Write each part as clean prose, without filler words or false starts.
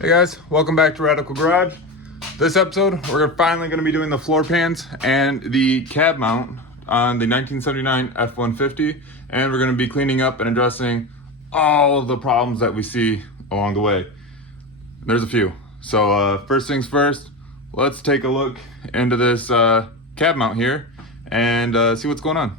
Hey guys, welcome back to Radical Garage. This episode, we're finally going to be doing the floor pans and the cab mount on the 1979 F150, and we're going to be cleaning up and addressing all of the problems that we see along the way. There's a few. So first things first, let's take a look into this cab mount here and see what's going on.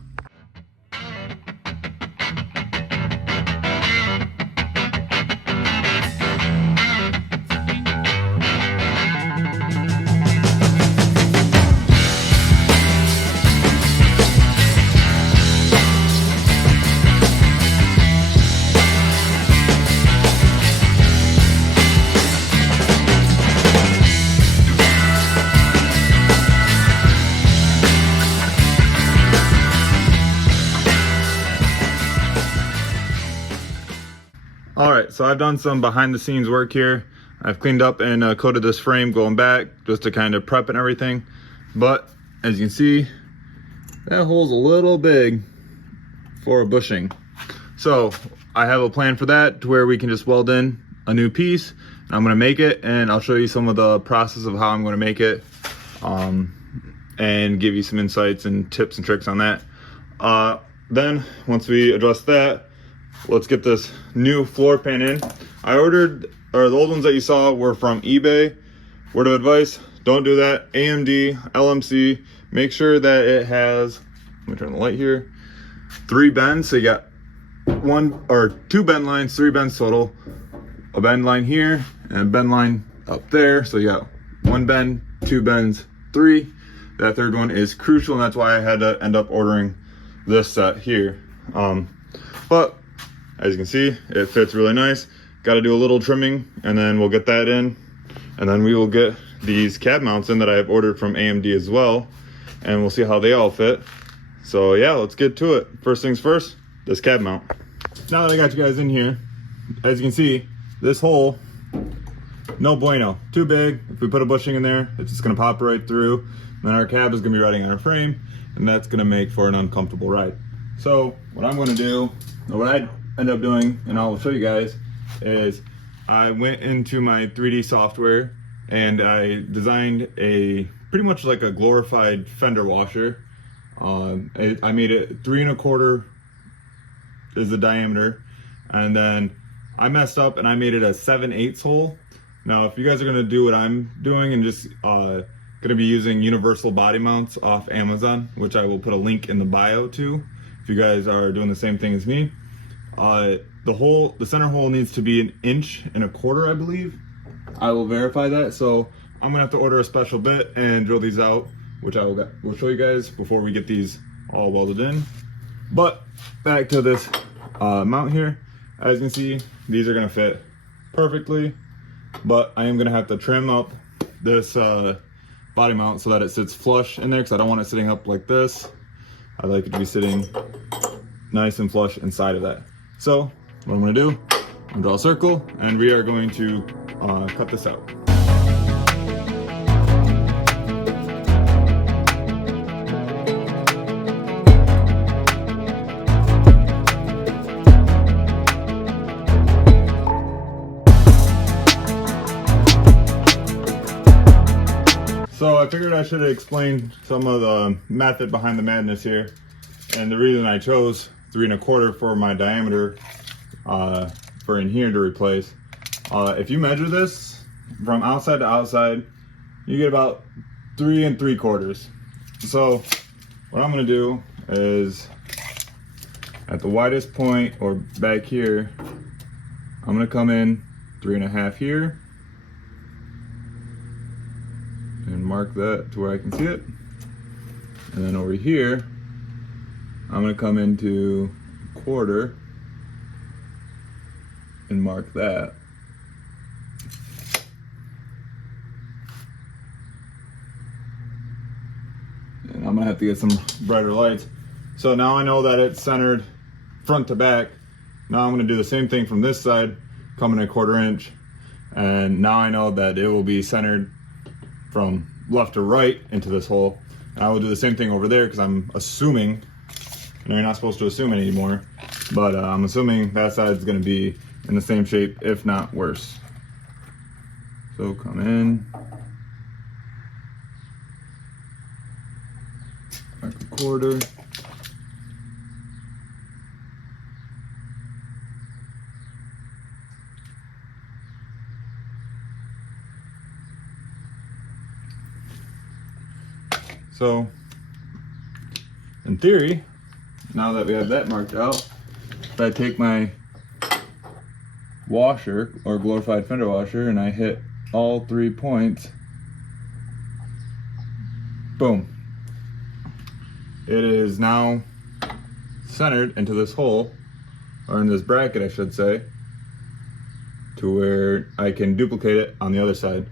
Alright, so I've done some behind the scenes work here. I've cleaned up and coated this frame going back just to kind of prep and everything. But as you can see, that hole's a little big for a bushing. So I have a plan for that to where we can just weld in a new piece. I'm going to make it, and I'll show you some of the process of how I'm going to make it and give you some insights and tips and tricks on that. Then once we address that, let's get this new floor pan in. I ordered, or the old ones that you saw were from eBay. Word of advice, don't do that. AMD, LMC, make sure that it has, let me turn the light here, 3 bends. So you got 2 bend lines, 3 bends total. A bend line here and a bend line up there. So you got 1 bend, 2 bends, 3. That third one is crucial, and that's why I had to end up ordering this set here. But as you can see, it fits really nice. Got to do a little trimming, and then we'll get that in, and then we will get these cab mounts in that I have ordered from AMD as well, and we'll see how they all fit. So yeah, let's get to it. First things first, this cab mount. Now that I got you guys in here, as you can see, this hole, no bueno, too big. If we put a bushing in there, it's just gonna pop right through. Then our cab is gonna be riding on our frame, and that's gonna make for an uncomfortable ride. So what I'm gonna do, or what I end up doing, and I'll show you guys, is I went into my 3D software and I designed a pretty much like a glorified fender washer. I made it 3 1/4 is the diameter, and then I messed up and I made it a 7/8 hole. Now if you guys are going to do what I'm doing and just going to be using universal body mounts off Amazon, which I will put a link in the bio to if you guys are doing the same thing as me. The center hole needs to be 1 1/4 inches, I believe. I will verify that. So I'm gonna have to order a special bit and drill these out, which we'll show you guys before we get these all welded in. But back to this mount here. As you can see, these are gonna fit perfectly, but I am gonna have to trim up this body mount so that it sits flush in there, because I don't want it sitting up like this. I like it to be sitting nice and flush inside of that. So what I'm going to do, I'm going to draw a circle, and we are going to cut this out. So I figured I should explain some of the method behind the madness here, and the reason I chose 3 1/4 for my diameter for in here to replace. If you measure this from outside to outside, you get about 3 3/4. So what I'm gonna do is at the widest point, or back here, I'm gonna come in 3 1/2 here and mark that to where I can see it. And then over here, I'm gonna come into 1/4 and mark that. And I'm gonna have to get some brighter lights. So now I know that it's centered front to back. Now I'm gonna do the same thing from this side, coming at 1/4 inch. And now I know that it will be centered from left to right into this hole. And I will do the same thing over there, because I'm assuming, I know you're not supposed to assume it anymore, but I'm assuming that side is going to be in the same shape, if not worse. So come in, mark a quarter. So, in theory, now that we have that marked out, if I take my washer or glorified fender washer and I hit all 3 points, boom. It is now centered into this hole, or in this bracket I should say, to where I can duplicate it on the other side.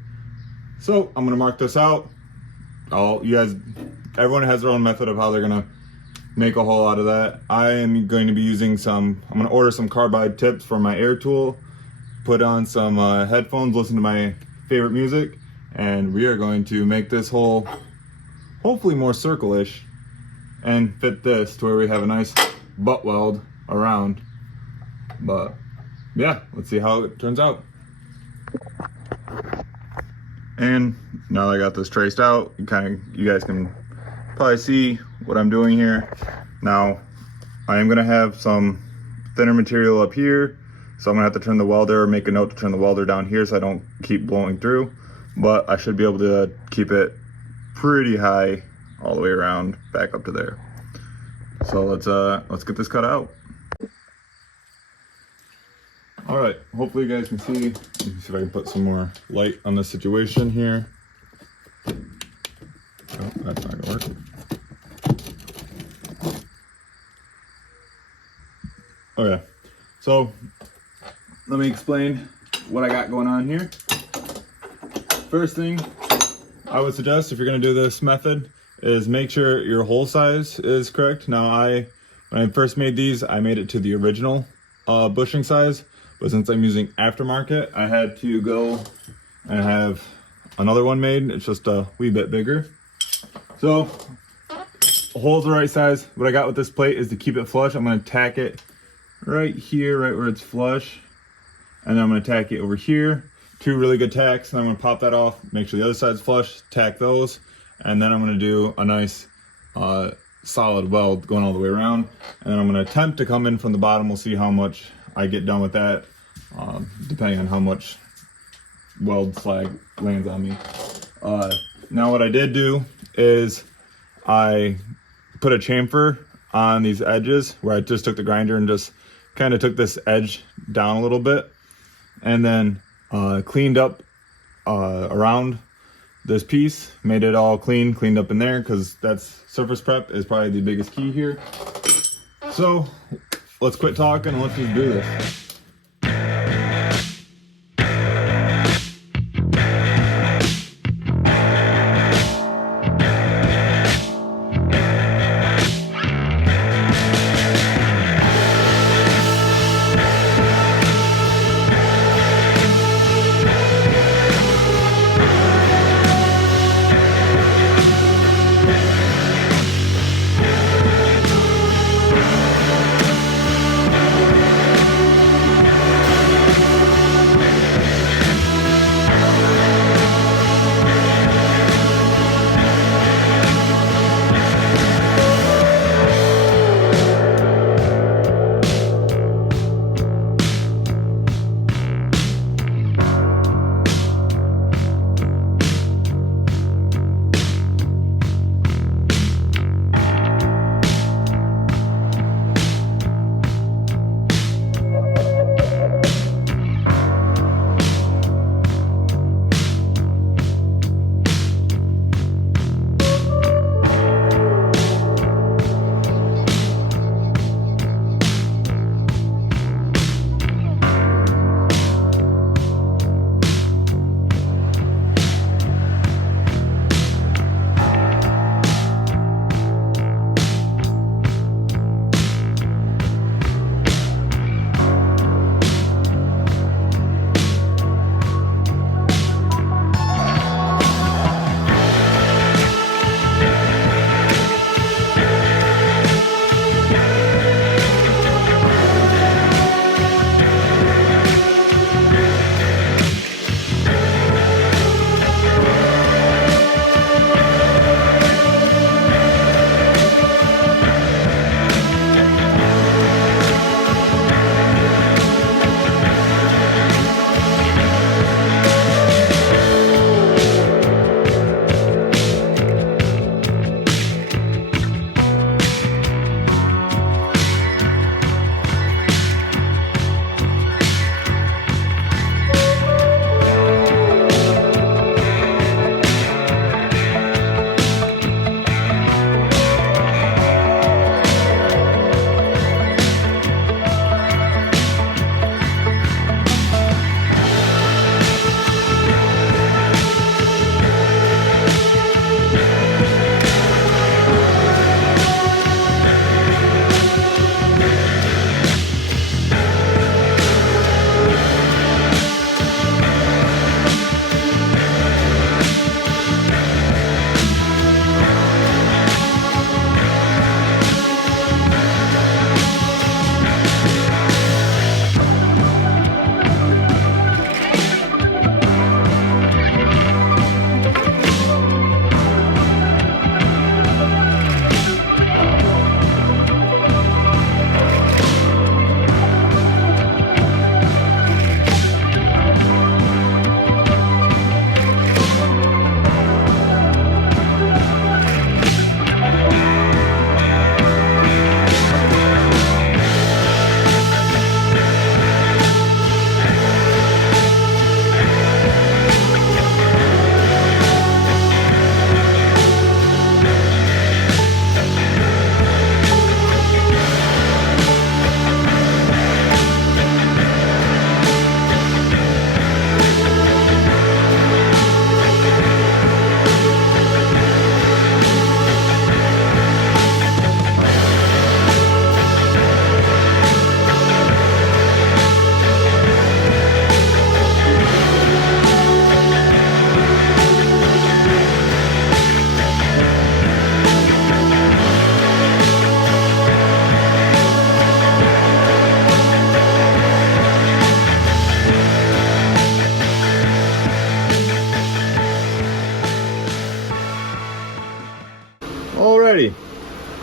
So I'm gonna mark this out. Everyone has their own method of how they're gonna make a hole out of that. I am going to be using I'm gonna order some carbide tips for my air tool, put on some headphones, listen to my favorite music, and we are going to make this hole hopefully more circle-ish and fit this to where we have a nice butt weld around. But yeah, let's see how it turns out. And now that I got this traced out, you guys can probably see what I'm doing here. Now, I am gonna have some thinner material up here, so I'm gonna have to turn the welder, or make a note to turn the welder down here so I don't keep blowing through. But I should be able to keep it pretty high all the way around, back up to there. So let's get this cut out. All right, hopefully you guys can see. Let me see if I can put some more light on this situation here. Oh, that's not gonna work. Okay, so let me explain what I got going on here. First thing I would suggest, if you're gonna do this method, is make sure your hole size is correct. Now when I first made these, I made it to the original bushing size. But since I'm using aftermarket, I had to go and have another one made. It's just a wee bit bigger. So, the hole's the right size. What I got with this plate is to keep it flush. I'm gonna tack it right here, right where it's flush. And then I'm gonna tack it over here. 2 really good tacks, and I'm gonna pop that off, make sure the other side's flush, tack those. And then I'm gonna do a nice solid weld going all the way around. And then I'm gonna attempt to come in from the bottom. We'll see how much I get done with that, depending on how much weld slag lands on me. Now what I did do is I put a chamfer on these edges where I just took the grinder and just kind of took this edge down a little bit, and then cleaned up around this piece, made it all cleaned up in there, because that's surface prep is probably the biggest key here. So let's quit talking and let's just do this.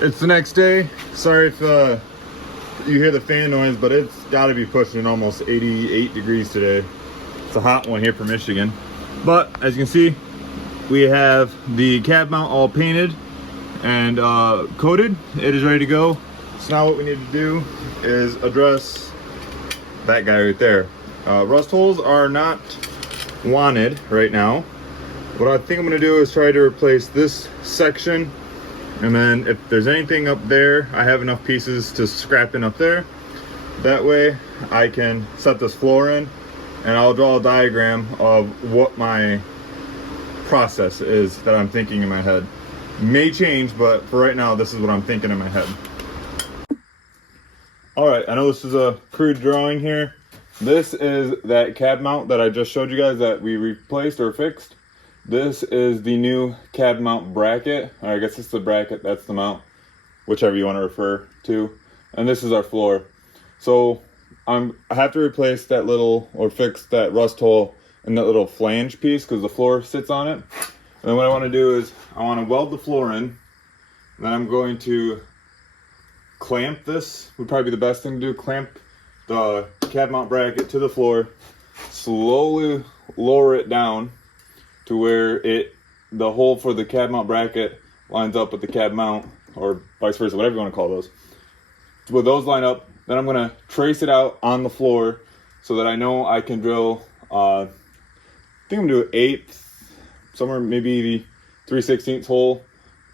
It's the next day. Sorry if you hear the fan noise, but it's got to be pushing almost 88 degrees today. It's a hot one here for Michigan. But as you can see, we have the cab mount all painted and coated. It is ready to go. So now what we need to do is address that guy right there. Rust holes are not wanted right now. What I think I'm going to do is try to replace this section, and then if there's anything up there, I have enough pieces to scrap in up there. That way I can set this floor in, and I'll draw a diagram of what my process is that I'm thinking in my head. May change, but for right now, this is what I'm thinking in my head. All right, I know this is a crude drawing here. This is that cab mount that I just showed you guys that we replaced or fixed. This is the new cab mount bracket. I guess it's the bracket, that's the mount, whichever you want to refer to. And this is our floor. So I have to replace that little, or fix that rust hole in that little flange piece because the floor sits on it. And then what I want to do is I want to weld the floor in. Then I'm going to clamp this, would probably be the best thing to do. Clamp the cab mount bracket to the floor, slowly lower it down to where the hole for the cab mount bracket lines up with the cab mount, or vice versa, whatever you want to call those. With those line up, then I'm going to trace it out on the floor so that I know I can drill, I think I'm going to do an 1/8, somewhere maybe 3/16 hole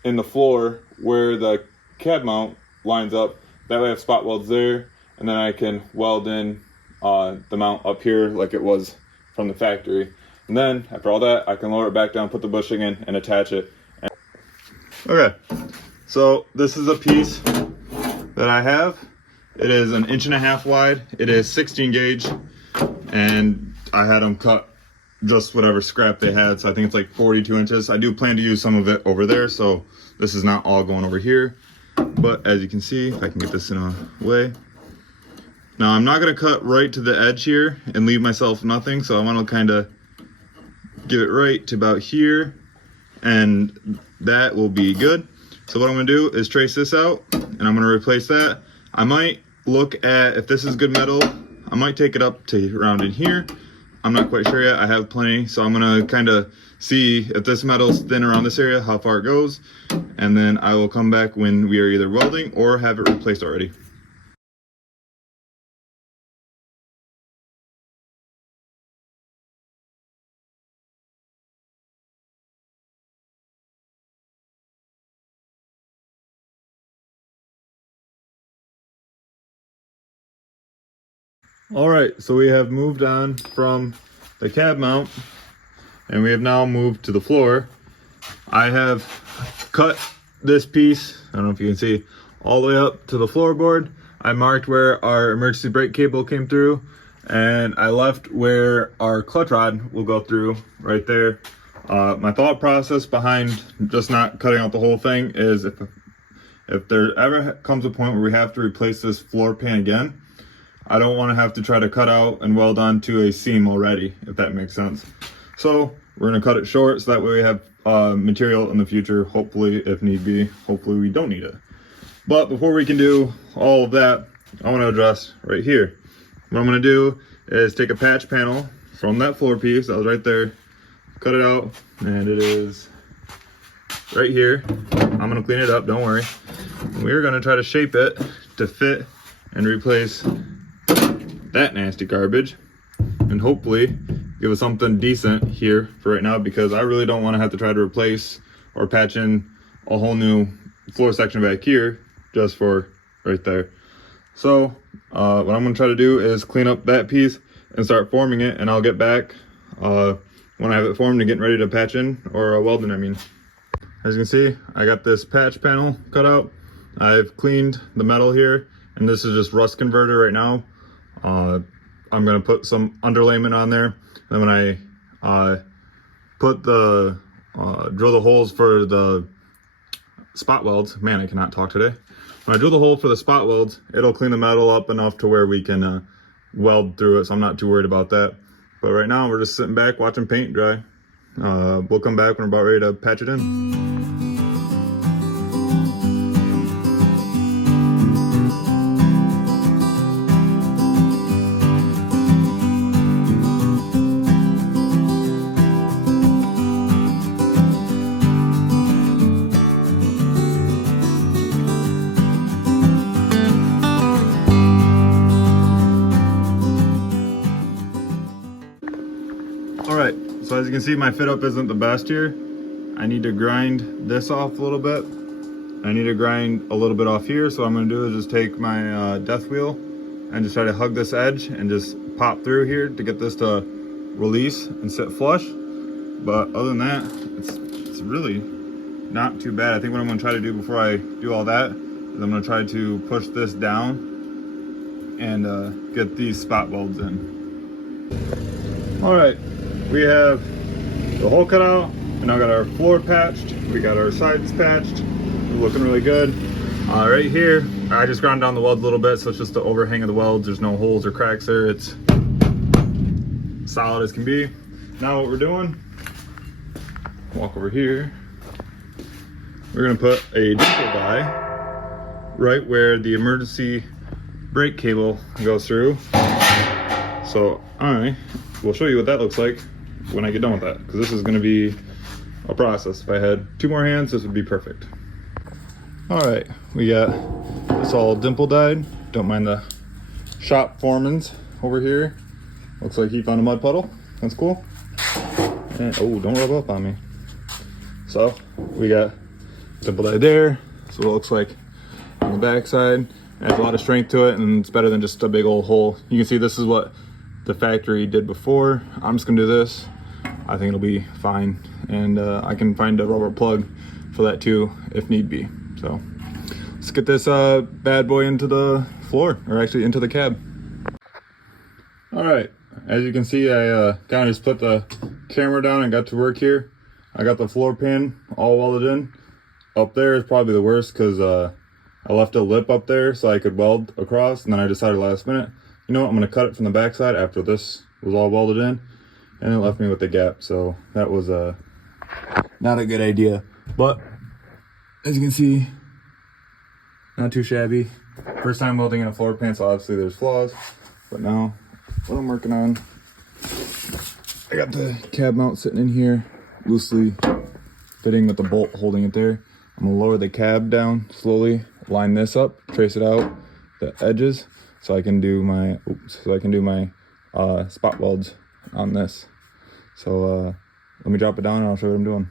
in the floor where the cab mount lines up. That way I have spot welds there, and then I can weld in the mount up here like it was from the factory. And then after all that, I can lower it back down, put the bushing in, and attach it. Okay, so this is a piece that I have. It is 1.5 inches wide. It is 16 gauge, and I had them cut just whatever scrap they had, so I think it's like 42 inches. I do plan to use some of it over there, so this is not all going over here. But as you can see, if I can get this in a way. Now I'm not gonna cut right to the edge here and leave myself nothing, so I wanna kinda give it right to about here, and that will be good. So what I'm gonna do is trace this out, and I'm gonna replace that. I might look at, if this is good metal, I might take it up to around in here. I'm not quite sure yet, I have plenty, so I'm gonna kinda see if this metal's thin around this area, how far it goes, and then I will come back when we are either welding or have it replaced already. All right, so we have moved on from the cab mount, and we have now moved to the floor. I have cut this piece, I don't know if you can see, all the way up to the floorboard. I marked where our emergency brake cable came through, and I left where our clutch rod will go through right there. My thought process behind just not cutting out the whole thing is if there ever comes a point where we have to replace this floor pan again, I don't want to have to try to cut out and weld onto a seam already, if that makes sense. So we're going to cut it short so that way we have material in the future, hopefully, if need be. Hopefully we don't need it. But before we can do all of that, I want to address right here. What I'm going to do is take a patch panel from that floor piece that was right there, cut it out, and it is right here. I'm going to clean it up, don't worry. We're going to try to shape it to fit and replace that nasty garbage, and hopefully give us something decent here for right now, because I really don't want to have to try to replace or patch in a whole new floor section back here just for right there. So what I'm going to try to do is clean up that piece and start forming it, and I'll get back when I have it formed and getting ready to patch in, or weld in, I mean. As you can see, I got this patch panel cut out. I've cleaned the metal here, and this is just rust converter right now. I'm going to put some underlayment on there. Then when I put the drill the holes for the spot welds, man, I cannot talk today. When I drill the hole for the spot welds, it'll clean the metal up enough to where we can weld through it, so I'm not too worried about that. But right now we're just sitting back watching paint dry. We'll come back when we're about ready to patch it in. So as you can see, my fit up isn't the best here. I need to grind this off a little bit. I need to grind a little bit off here. So what I'm gonna do is just take my death wheel and just try to hug this edge and just pop through here to get this to release and sit flush. But other than that, it's really not too bad. I think what I'm gonna try to do before I do all that is I'm gonna try to push this down and get these spot welds in. All right, we have the hole cut out, and now got our floor patched. We got our sides patched. We're looking really good. Right here, I just ground down the welds a little bit, so it's just the overhang of the welds. There's no holes or cracks there. It's solid as can be. Now what we're doing, walk over here. We're gonna put a dimple die right where the emergency brake cable goes through. So I will show you what that looks like when I get done with that, because this is gonna be a process. If I had 2 more hands, this would be perfect. All right, we got this all dimple dyed. Don't mind the shop foreman's over here. Looks like he found a mud puddle. That's cool. And, oh, don't rub up on me. So we got dimple dyed there. So it looks like on the back side. Adds a lot of strength to it, and it's better than just a big old hole. You can see this is what the factory did before. I'm just gonna do this. I think it'll be fine. And I can find a rubber plug for that too, if need be. So let's get this bad boy into the floor, or actually into the cab. All right, as you can see, I kind of just put the camera down and got to work here. I got the floor pan all welded in. Up there is probably the worst because I left a lip up there so I could weld across, and then I decided last minute, you know what, I'm gonna cut it from the backside after this was all welded in, and it left me with a gap. So that was not a good idea. But as you can see, not too shabby. First time welding in a floor pan, so obviously there's flaws. But now, what I'm working on, I got the cab mount sitting in here, loosely fitting with the bolt holding it there. I'm gonna lower the cab down slowly, line this up, trace it out, the edges, so I can do my spot welds on this. So let me drop it down and I'll show you what I'm doing.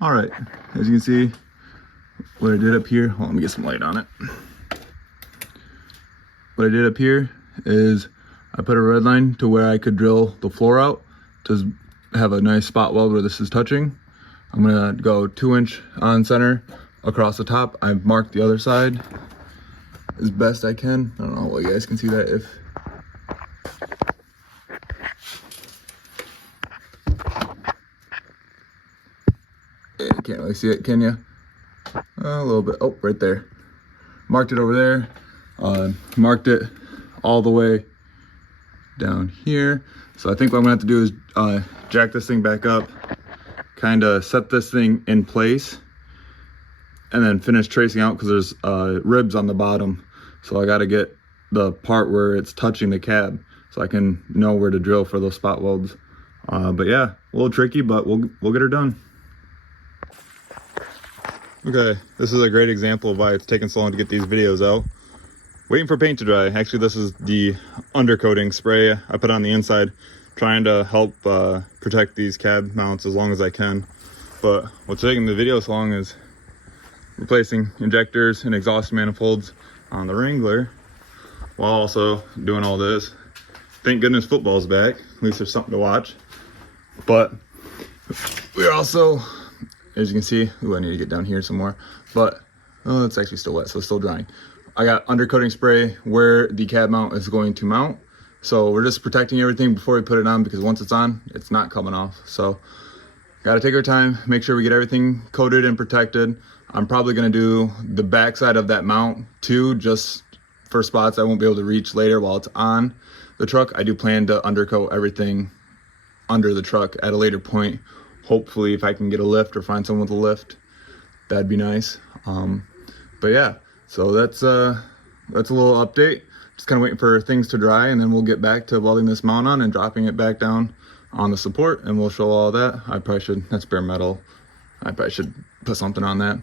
All right, as you can see, what I did up here, well, let me get some light on it. What I did up here is I put a red line to where I could drill the floor out to have a nice spot weld where this is touching. I'm gonna go 2-inch on center across the top. I've marked the other side as best I can. I don't know what you guys can see that if. You can't really see it, can you? A little bit. Oh, right there. Marked it over there. Marked it all the way down here. So I think what I'm gonna have to do is jack this thing back up, kind of set this thing in place, and then finish tracing out, because there's ribs on the bottom. So I got to get the part where it's touching the cab so I can know where to drill for those spot welds. But yeah, a little tricky, but we'll get her done. Okay, this is a great example of why it's taking so long to get these videos out. Waiting for paint to dry. Actually, this is the undercoating spray I put on the inside, trying to help protect these cab mounts as long as I can. But what's taking the video so long is replacing injectors and exhaust manifolds on the Wrangler, while also doing all this. Thank goodness football's back. At least there's something to watch. But we're also, as you can see, ooh, I need to get down here some more, but oh, it's actually still wet, so it's still drying. I got undercoating spray where the cab mount is going to mount. So we're just protecting everything before we put it on, because once it's on, it's not coming off. So got to take our time, make sure we get everything coated and protected. I'm probably going to do the back side of that mount too, just for spots I won't be able to reach later while it's on the truck. I do plan to undercoat everything under the truck at a later point. Hopefully, if I can get a lift or find someone with a lift, that'd be nice. But yeah, So that's a little update. Just kind of waiting for things to dry, and then we'll get back to welding this mount on and dropping it back down on the support, and we'll show all that. I probably should, that's bare metal. I probably should put something on that.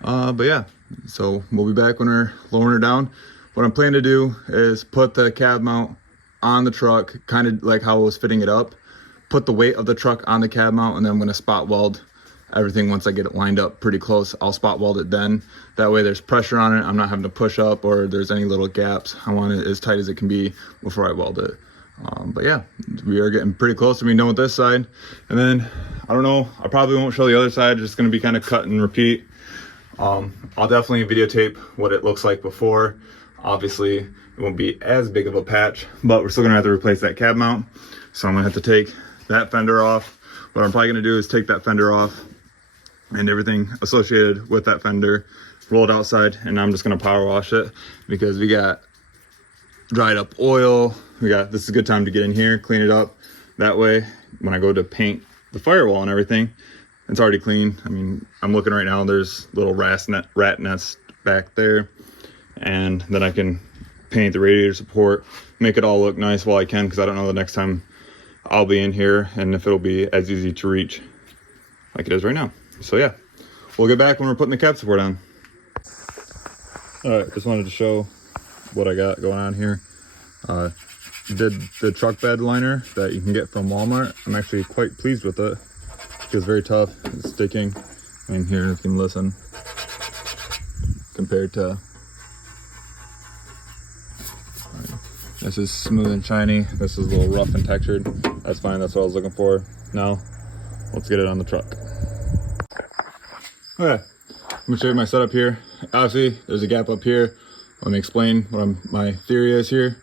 But yeah, so we'll be back when we're lowering her down. What I'm planning to do is put the cab mount on the truck, kind of like how I was fitting it up. Put the weight of the truck on the cab mount, and then I'm gonna spot weld everything once I get it lined up pretty close. I'll spot weld it then. That way there's pressure on it. I'm not having to push up or there's any little gaps. I want it as tight as it can be before I weld it. But yeah, we are getting pretty close to being done with this side. And then, I don't know, I probably won't show the other side. Just gonna be kind of cut and repeat. I'll definitely videotape what it looks like before. Obviously, it won't be as big of a patch, but we're still gonna have to replace that cab mount. So I'm gonna have to take that fender off. What I'm probably gonna do is take that fender off and everything associated with that fender, roll it outside, and I'm just gonna power wash it because we got dried up oil. This is a good time to get in here, clean it up. That way, when I go to paint the firewall and everything, it's already clean. I mean, I'm looking right now, there's little rat nest back there. And then I can paint the radiator support, make it all look nice while I can, because I don't know the next time I'll be in here and if it'll be as easy to reach like it is right now. So yeah, we'll get back when we're putting the cab support on. All right, just wanted to show what I got going on here. Did the truck bed liner that you can get from Walmart. I'm actually quite pleased with it. It's very tough, it's sticking. I mean, here you can listen compared to, this is smooth and shiny. This is a little rough and textured. That's fine, that's what I was looking for. Now, let's get it on the truck. Okay, I'm gonna show you my setup here. Obviously, there's a gap up here. Let me explain what my theory is here.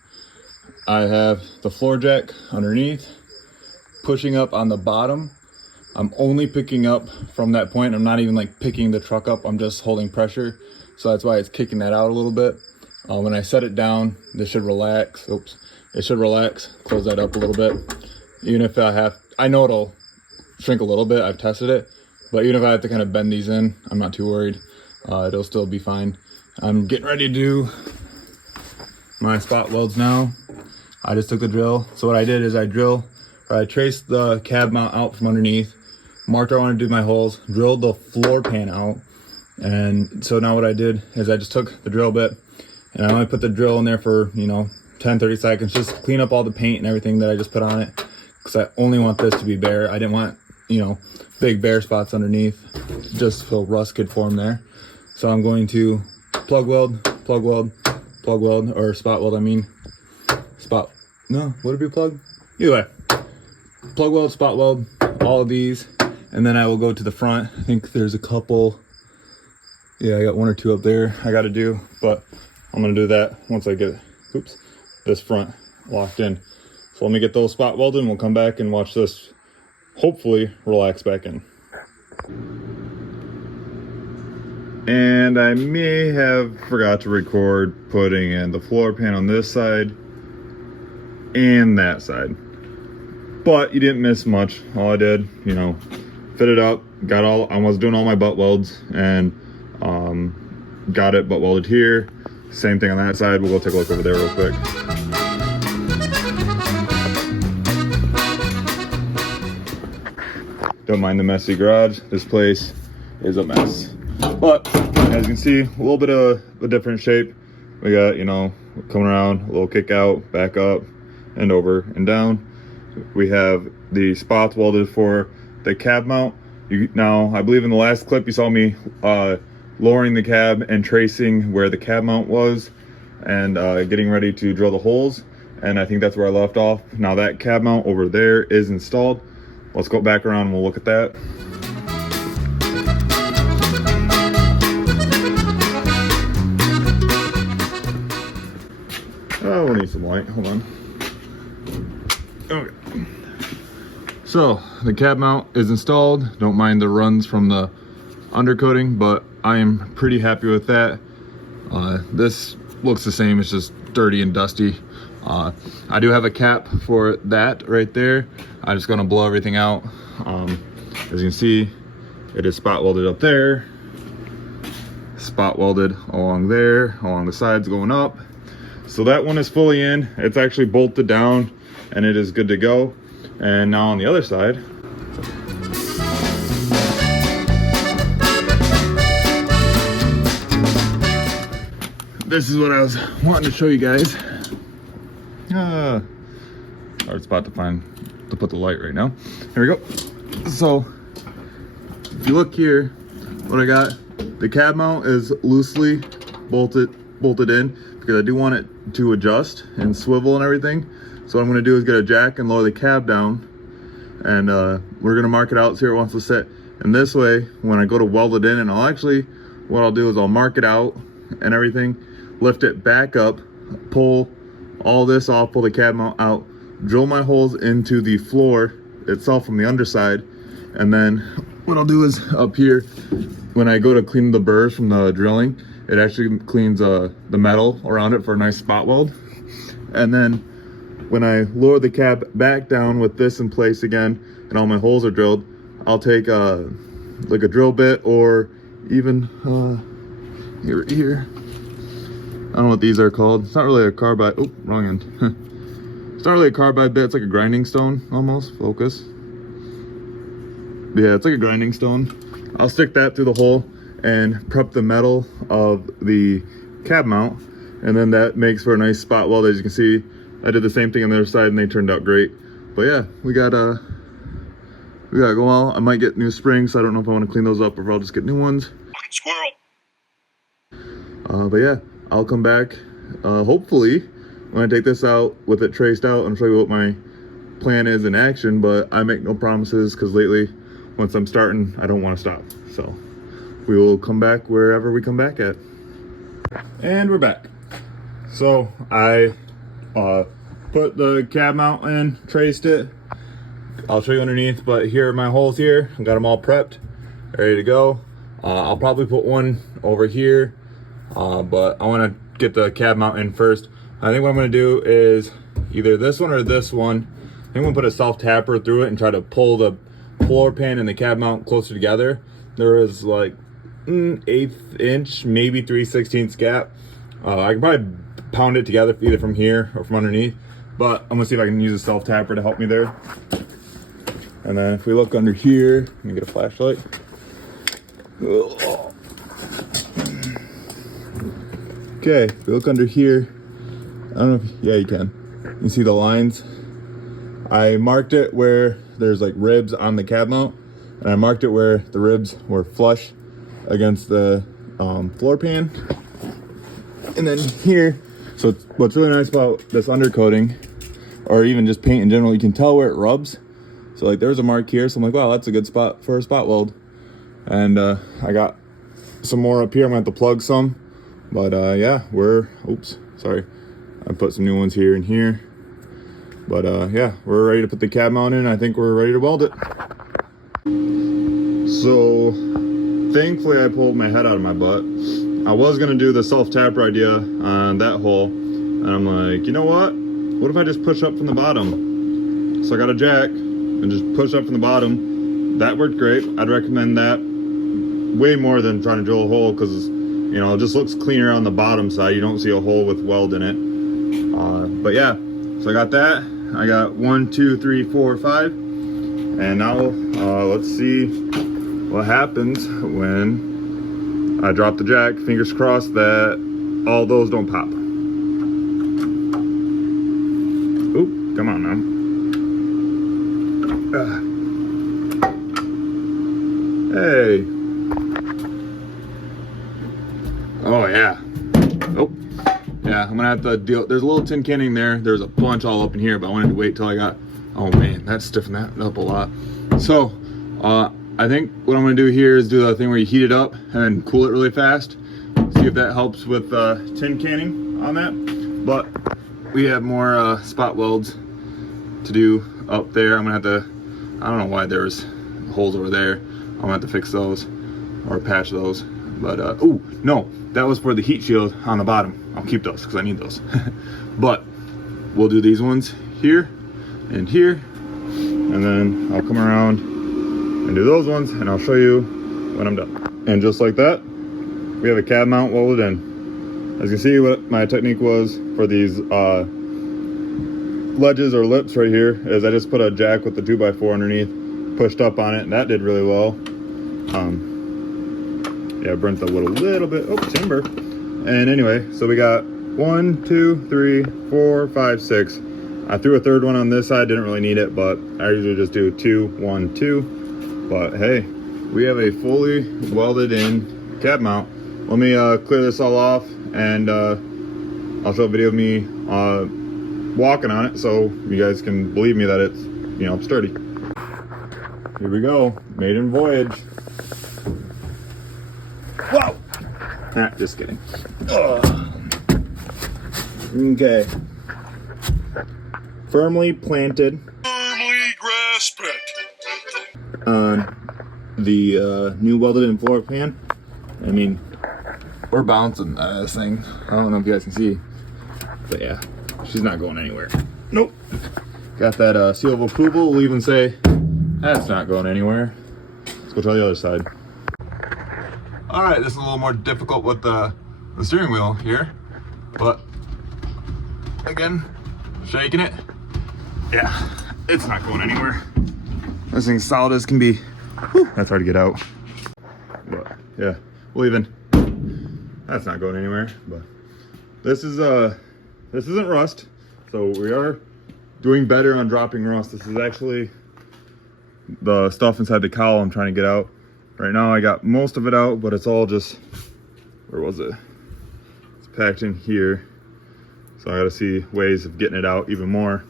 I have the floor jack underneath, pushing up on the bottom. I'm only picking up from that point. I'm not even like picking the truck up. I'm just holding pressure. So that's why it's kicking that out a little bit. When I set it down, this should relax. Oops, it should relax, close that up a little bit. Even if I know it'll shrink a little bit, I've tested it. But even if I have to kind of bend these in, I'm not too worried. It'll still be fine. I'm getting ready to do my spot welds now. I just took the drill. So what I did is I traced the cab mount out from underneath, marked where I want to do my holes, drilled the floor pan out. And so now what I did is I just took the drill bit and I only put the drill in there for, 10-30 seconds, just clean up all the paint and everything that I just put on it. Because I only want this to be bare. I didn't want, big bare spots underneath, just so rust could form there. So I'm going to plug weld, or spot weld, would it be plug? Either way, plug weld, spot weld, all of these, and then I will go to the front. I think there's a couple, I got one or two up there I got to do, but I'm going to do that once I get, this front locked in. So let me get those spot welded and we'll come back and watch this hopefully relax back in. And I may have forgot to record putting in the floor pan on this side and that side. But you didn't miss much. All I did, fit it up, I was doing all my butt welds and got it butt welded here. Same thing on that side. We'll go take a look over there real quick. Don't mind the messy garage. This place is a mess. But as you can see, a little bit of a different shape. We got, coming around, a little kick out, back up, and over and down. We have the spots welded for the cab mount. Now, I believe in the last clip you saw me lowering the cab and tracing where the cab mount was and getting ready to drill the holes. And I think that's where I left off. Now that cab mount over there is installed. Let's go back around and we'll look at that. Oh, we'll need some light, hold on. Okay. So the cab mount is installed. Don't mind the runs from the undercoating, but I am pretty happy with that. This looks the same, it's just dirty and dusty. I do have a cap for that right there. I'm just gonna blow everything out. As you can see, it is spot welded up there. spot welded along there, along the sides going up. So that one is fully in. It's actually bolted down and it is good to go. And now on the other side, this is what I was wanting to show you guys. Hard spot to find to put the light right now. Here we go. So if you look here, what I got, the cab mount is loosely bolted in because I do want it to adjust and swivel and everything. So what I'm going to do is get a jack and lower the cab down, and we're going to mark it out, see where it wants to sit. And this way, when I go to weld it in, and what I'll do is I'll mark it out and everything, lift it back up, pull all this off, pull the cab mount out, drill my holes into the floor itself from the underside, and then what I'll do is up here, when I go to clean the burrs from the drilling, it actually cleans the metal around it for a nice spot weld. And then when I lower the cab back down with this in place again and all my holes are drilled, I'll take like a drill bit, or even here, I don't know what these are called. It's not really a carbide. Oh, wrong end. It's not really a carbide bit. It's like a grinding stone almost. Focus. Yeah, it's like a grinding stone. I'll stick that through the hole and prep the metal of the cab mount, and then that makes for a nice spot weld. As you can see, I did the same thing on the other side and they turned out great. But yeah, we gotta go out. I might get new springs, so I don't know if I want to clean those up or if I'll just get new ones. Squirrel. But yeah, I'll come back hopefully when I take this out with it traced out and show you what my plan is in action. But I make no promises, because lately once I'm starting, I don't want to stop. So we will come back wherever we come back at. And we're back. So I put the cab mount in, traced it. I'll show you underneath, but here are my holes here. I got them all prepped, ready to go. I'll probably put one over here, but I want to get the cab mount in first. I think what I'm going to do is either this one or this one. I think I'm going to put a self tapper through it and try to pull the floor pan and the cab mount closer together. There is like 1/8 inch, maybe 3/16 gap. I can probably pound it together either from here or from underneath, but I'm gonna see if I can use a self tapper to help me there. And then if we look under here, let me get a flashlight. Okay, if we look under here, I don't know if, yeah, you can. You can see the lines. I marked it where there's like ribs on the cab mount, and I marked it where the ribs were flush against the floor pan. And then here, so what's really nice about this undercoating, or even just paint in general, you can tell where it rubs. So like there's a mark here, so I'm like, wow, that's a good spot for a spot weld. And I got some more up here. I'm gonna have to plug some, but yeah, oops, sorry. I put some new ones here and here. But yeah, we're ready to put the cab mount in. I think we're ready to weld it. So thankfully I pulled my head out of my butt. I was gonna do the self tapper idea on that hole, and I'm like, you know what if I just push up from the bottom? So I got a jack and just push up from the bottom. That worked great. I'd recommend that way more than trying to drill a hole, because you know, it just looks cleaner on the bottom side. You don't see a hole with weld in it. But yeah, so I got that. I got 1, 2, 3, 4, 5, and now let's see what happens when I drop the jack. Fingers crossed that all those don't pop. Oop, come on now. Hey. Oh yeah. Oh. Yeah, I'm gonna have to deal. There's a little tin canning there. There's a bunch all up in here, but I wanted to wait till I got. Oh man, that stiffened that up a lot. So, I think what I'm gonna do here is do the thing where you heat it up and then cool it really fast. See if that helps with tin canning on that. But we have more spot welds to do up there. I'm gonna have to. I don't know why there's holes over there. I'm gonna have to fix those or patch those. But oh no, that was for the heat shield on the bottom. I'll keep those because I need those. But we'll do these ones here and here, and then I'll come around and do those ones, and I'll show you when I'm done. And just like that, we have a cab mount welded in. As you can see, what my technique was for these ledges or lips right here is I just put a jack with the 2x4 underneath, pushed up on it, and that did really well. Yeah, burnt a little bit. Oh, timber. And anyway, so we got 1, 2, 3, 4, 5, 6. I threw a third one on this side, didn't really need it, but I usually just do 2, 1, 2. But hey, we have a fully welded in cab mount. Let me clear this all off, and I'll show a video of me walking on it so you guys can believe me that it's, you know, sturdy. Here we go, maiden voyage. Whoa! Nah, just kidding. Okay. Firmly planted. Firmly grasp it. On the new welded in floor pan. I mean, we're bouncing this thing. I don't know if you guys can see, but yeah, she's not going anywhere. Nope. Got that seal of approval. We'll even say that's not going anywhere. Let's go try the other side. All right, this is a little more difficult with the steering wheel here, but again, shaking it. Yeah, it's not going anywhere. This thing's solid as can be. Whew, that's hard to get out. But yeah, we'll even. That's not going anywhere. But this isn't rust, so we are doing better on dropping rust. This is actually the stuff inside the cowl I'm trying to get out. Right now I got most of it out, but it's all just, where was it? It's packed in here. So I gotta see ways of getting it out even more.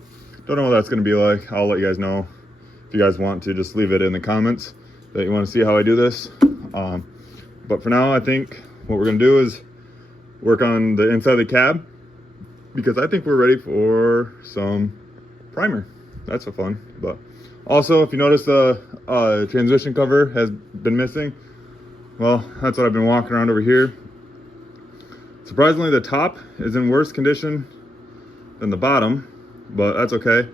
Don't know what that's gonna be like. I'll let you guys know. If you guys want to, just leave it in the comments that you want to see how I do this. But for now, I think what we're gonna do is work on the inside of the cab, because I think we're ready for some primer. That's so fun. But also, if you notice, the transmission cover has been missing. Well, that's what I've been walking around over here. Surprisingly, the top is in worse condition than the bottom, but that's okay.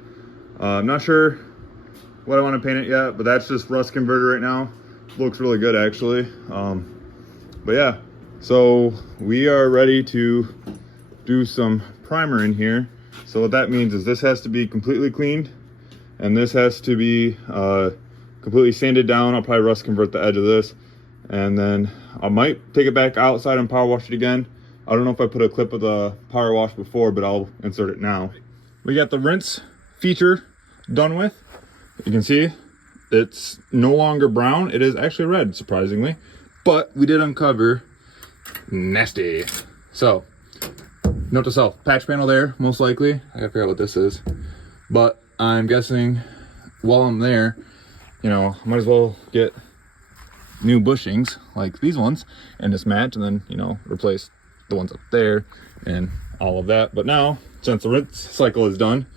I'm not sure what I want to paint it yet, but that's just rust converter right now. Looks really good, actually. But yeah, so we are ready to do some primer in here. So what that means is this has to be completely cleaned, and this has to be completely sanded down. I'll probably rust convert the edge of this, and then I might take it back outside and power wash it again. I don't know if I put a clip of the power wash before, but I'll insert it now. We got the rinse feature done with. You can see it's no longer brown. It is actually red, surprisingly, but we did uncover nasty. So note to self, patch panel there, most likely. I gotta figure out what this is, but I'm guessing while I'm there, you know, might as well get new bushings like these ones and just match, and then, you know, replace the ones up there and all of that. But now, since the rinse cycle is done,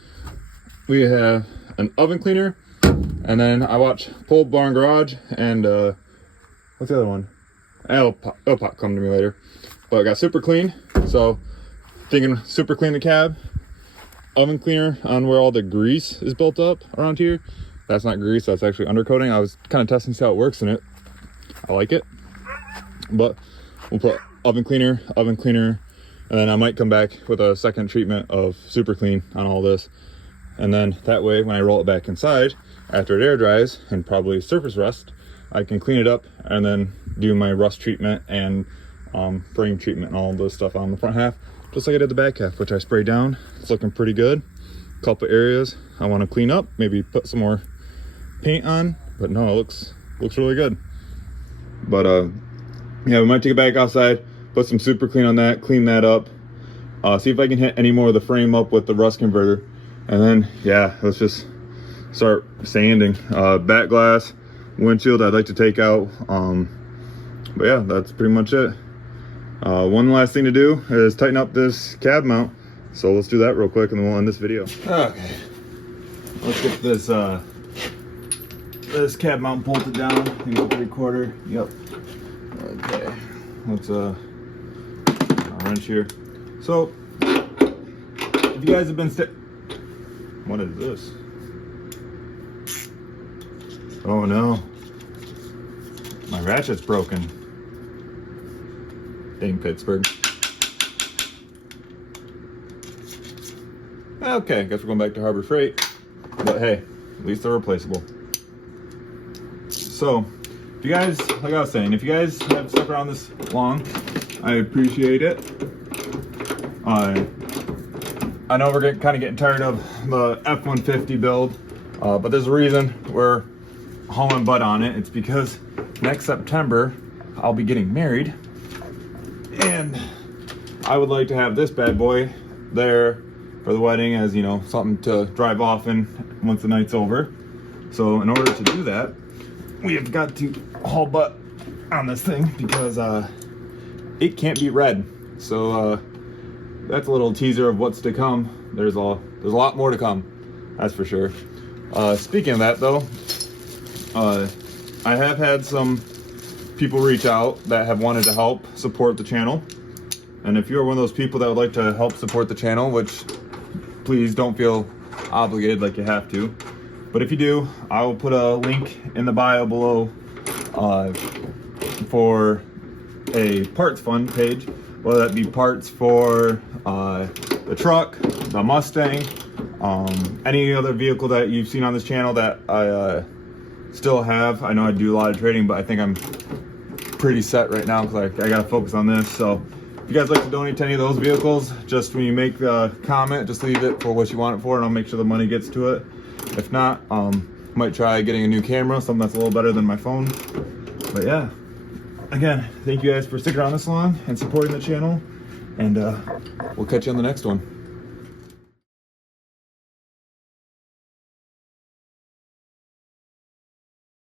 we have an oven cleaner, and then I watch Pole Barn Garage and what's the other one? It'll pop come to me later. But I got super clean, so thinking super clean the cab, oven cleaner on where all the grease is built up around here. That's not grease, that's actually undercoating. I was kind of testing to see how it works in it. I like it, but we'll put oven cleaner, and then I might come back with a second treatment of super clean on all this. And then that way, when I roll it back inside, after it air dries and probably surface rust, I can clean it up and then do my rust treatment and frame treatment and all this stuff on the front half, just like I did the back half, which I sprayed down. It's looking pretty good. A couple areas I want to clean up, maybe put some more paint on, but no, it looks really good. But yeah, we might take it back outside, put some super clean on that, clean that up, see if I can hit any more of the frame up with the rust converter, and then yeah, let's just start sanding. Back glass, windshield I'd like to take out, but yeah, that's pretty much it. One last thing to do is tighten up this cab mount, so let's do that real quick and then we'll end this video. Okay, let's get this this cab mount bolted down and go 3/4. Yep. Okay, let's wrench here. So if you guys have been what is this? Oh no, my ratchet's broken. Dang Pittsburgh. Okay, guess we're going back to Harbor Freight. But hey, at least they're replaceable. So, if you guys, like I was saying, if you guys have stuck around this long, I appreciate it. I know we're kind of getting tired of the F150 build, but there's a reason we're hauling butt on it. It's because next September I'll be getting married, and I would like to have this bad boy there for the wedding, as you know, something to drive off in once the night's over. So in order to do that, we have got to haul butt on this thing because it can't be red. So that's a little teaser of what's to come. There's a lot more to come, that's for sure. Speaking of that though, I have had some people reach out that have wanted to help support the channel. And if you're one of those people that would like to help support the channel, which please don't feel obligated like you have to, but if you do, I will put a link in the bio below for a parts fund page, whether that be parts for the truck, the Mustang, any other vehicle that you've seen on this channel that I still have. I know I do a lot of trading, but I think I'm pretty set right now because I gotta focus on this. So if you guys like to donate to any of those vehicles, just when you make the comment, just leave it for what you want it for, and I'll make sure the money gets to it. If not, might try getting a new camera, something that's a little better than my phone. But yeah, again, thank you guys for sticking around this long and supporting the channel, and we'll catch you on the next one.